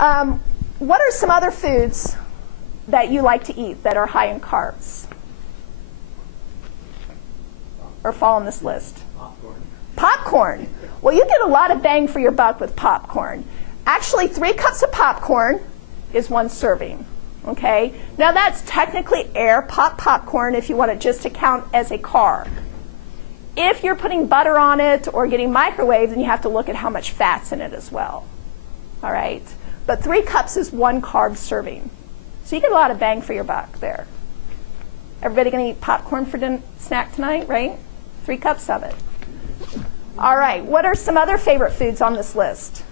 What are some other foods that you like to eat that are high in carbs? Or fall on this list? Popcorn. Popcorn. Well, you get a lot of bang for your buck with popcorn. Actually, 3 cups of popcorn is 1 serving. Okay? Now that's technically air popcorn if you want it just to count as a carb. If you're putting butter on it or getting microwaved, then you have to look at how much fat's in it as well. All right? But 3 cups is 1 carb serving. So you get a lot of bang for your buck there. Everybody going to eat popcorn for snack tonight, right? 3 cups of it. All right, what are some other favorite foods on this list?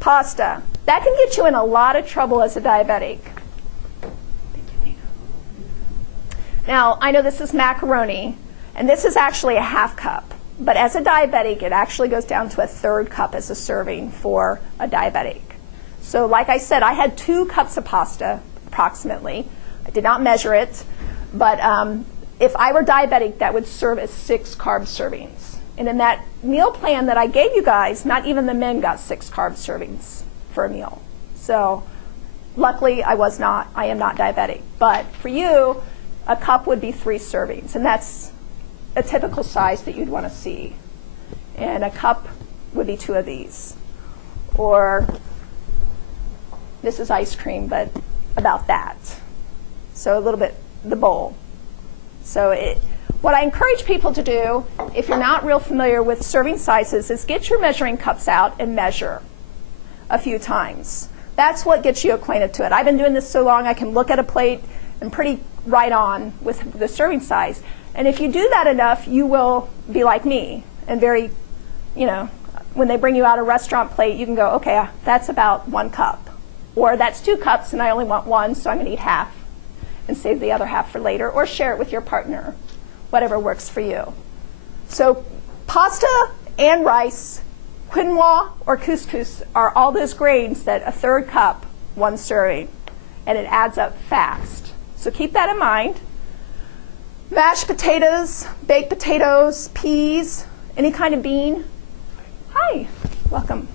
Pasta. That can get you in a lot of trouble as a diabetic. Now, I know this is macaroni, and this is actually a 1/2 cup. But as a diabetic, it actually goes down to a 1/3 cup as a serving for a diabetic. So like I said, I had 2 cups of pasta, approximately. I did not measure it, but if I were diabetic, that would serve as 6 carb servings. And in that meal plan that I gave you guys, not even the men got 6 carb servings for a meal. So luckily, I am not diabetic. But for you, a cup would be 3 servings, and that's a typical size that you'd want to see. And a cup would be 2 of these. Or this is ice cream, but about that. So a little bit, the bowl. So what I encourage people to do, if you're not real familiar with serving sizes, is get your measuring cups out and measure a few times. That's what gets you acquainted to it. I've been doing this so long, I can look at a plate and pretty right on with the serving size. And if you do that enough, you will be like me and very, when they bring you out a restaurant plate, you can go, okay, that's about 1 cup. Or that's 2 cups and I only want 1, so I'm going to eat half and save the other half for later, or share it with your partner, whatever works for you. So pasta and rice, quinoa or couscous are all those grains that a 1/3 cup, 1 serving, and it adds up fast. So keep that in mind. Mashed potatoes, baked potatoes, peas, any kind of bean. Hi, welcome.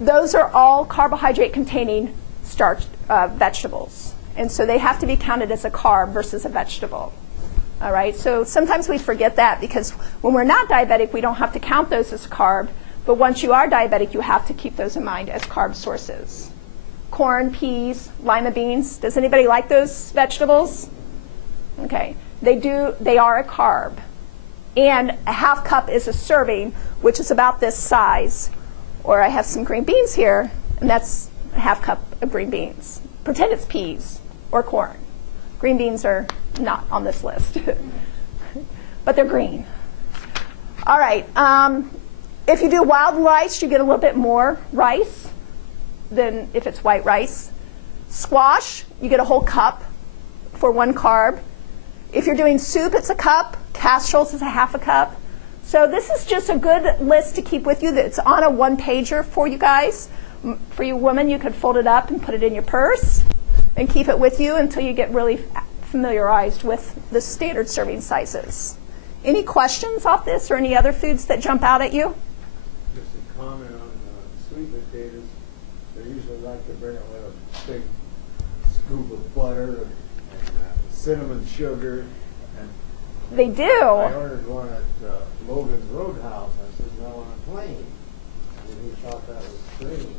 Those are all carbohydrate-containing starch vegetables. And so they have to be counted as a carb versus a vegetable. All right, so sometimes we forget that because when we're not diabetic, we don't have to count those as a carb. But once you are diabetic, you have to keep those in mind as carb sources. Corn, peas, lima beans. Does anybody like those vegetables? Okay, they are a carb. And a 1/2 cup is a serving, which is about this size. Or I have some green beans here, and that's a 1/2 cup of green beans. Pretend it's peas or corn. Green beans are not on this list, but they're green. All right, if you do wild rice, you get a little bit more rice than if it's white rice. Squash, you get a whole cup for 1 carb. If you're doing soup, it's a cup. Casseroles is a 1/2 cup. So this is just a good list to keep with you. It's on a 1-pager for you guys. For you women, you could fold it up and put it in your purse and keep it with you until you get really familiarized with the standard serving sizes. Any questions off this or any other foods that jump out at you? Just a comment on sweet potatoes. They usually like to bring it with a big scoop of butter and cinnamon sugar. And they do. I ordered one at Logan's Roadhouse. I said, no, on a plane. And he thought that was strange.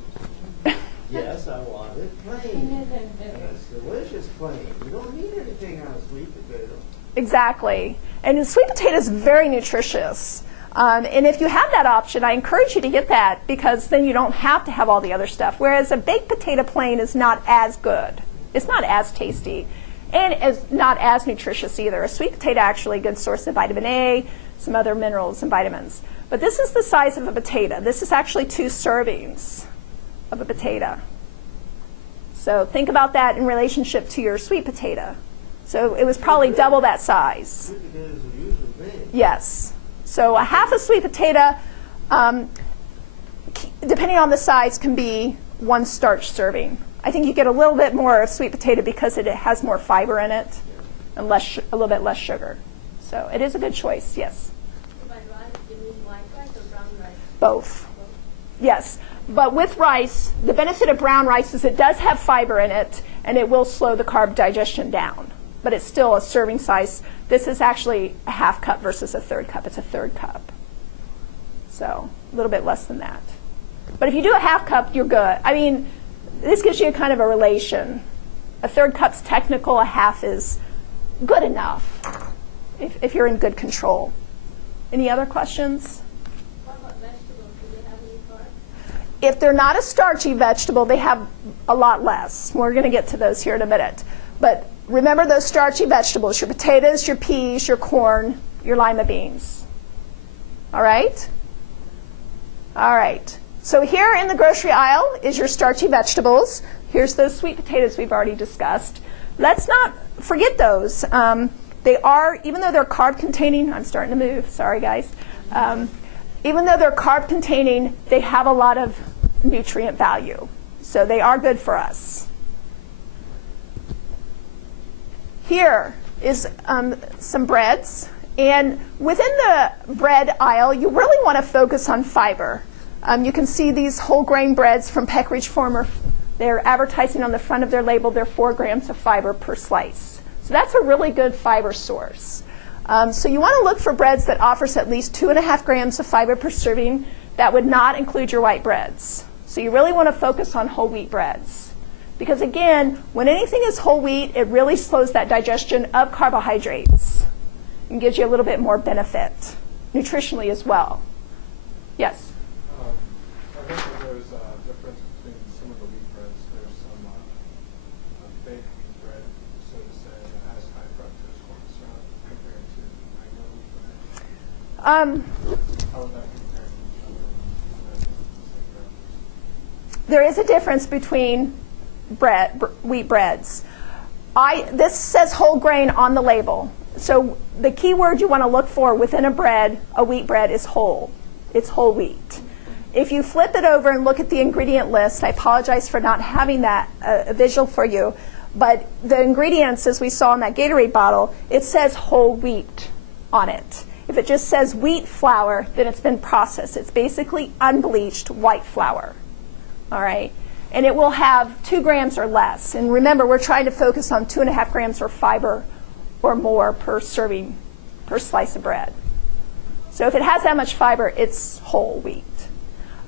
Yes, I want it plain. And it's delicious plain. You don't need anything on a sweet potato. Exactly. And the sweet potato is very nutritious. And if you have that option, I encourage you to get that because then you don't have to have all the other stuff. Whereas a baked potato plain is not as good. It's not as tasty. And it's not as nutritious either. A sweet potato actually a good source of vitamin A, some other minerals and vitamins. But this is the size of a potato. This is actually 2 servings of a potato. So think about that in relationship to your sweet potato. So it was probably double that size. Sweet potatoes are usually big. Yes. So a 1/2 sweet potato, depending on the size, can be 1 starch serving. I think you get a little bit more of sweet potato because it has more fiber in it and a little bit less sugar. So it is a good choice, yes. By rice, you mean white rice or brown rice? Both. Yes, but with rice, the benefit of brown rice is it does have fiber in it, and it will slow the carb digestion down. But it's still a serving size. This is actually a half cup versus a third cup. It's a third cup. So a little bit less than that. But if you do a half cup, you're good. I mean, this gives you kind of a relation. A third cup's technical, a half is good enough if you're in good control. Any other questions? What about vegetables? Do they have any carbs? If they're not a starchy vegetable, they have a lot less. We're going to get to those here in a minute. But remember those starchy vegetables, your potatoes, your peas, your corn, your lima beans. All right? All right. So here in the grocery aisle is your starchy vegetables. Here's those sweet potatoes we've already discussed. Let's not forget those. They are, even though they're carb containing, I'm starting to move, sorry guys. Even though they're carb containing, they have a lot of nutrient value. So they are good for us. Here is some breads. And within the bread aisle, you really want to focus on fiber. You can see these whole grain breads from Peckeridge Farmer. They're advertising on the front of their label they're 4 grams of fiber per slice. So that's a really good fiber source. So you want to look for breads that offers at least 2.5 grams of fiber per serving. That would not include your white breads. So you really want to focus on whole wheat breads. Because again, when anything is whole wheat, it really slows that digestion of carbohydrates and gives you a little bit more benefit nutritionally as well. Yes? I think that there's a difference between some of the wheat breads. There's some baked wheat bread, so to say, that has high fructose corn syrup compared to regular wheat bread. How would that compare to each other? There is a difference between wheat breads. This says whole grain on the label. So the key word you want to look for within a bread, a wheat bread, is whole. It's whole wheat. If you flip it over and look at the ingredient list, I apologize for not having that visual for you, but the ingredients, as we saw in that Gatorade bottle, it says whole wheat on it. If it just says wheat flour, then it's been processed. It's basically unbleached white flour. All right? And it will have 2 grams or less. And remember, we're trying to focus on 2.5 grams of fiber or more per serving, per slice of bread. So if it has that much fiber, it's whole wheat.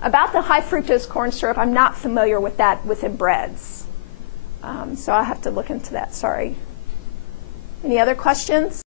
About the high fructose corn syrup, I'm not familiar with that within breads. So I'll have to look into that, sorry. Any other questions?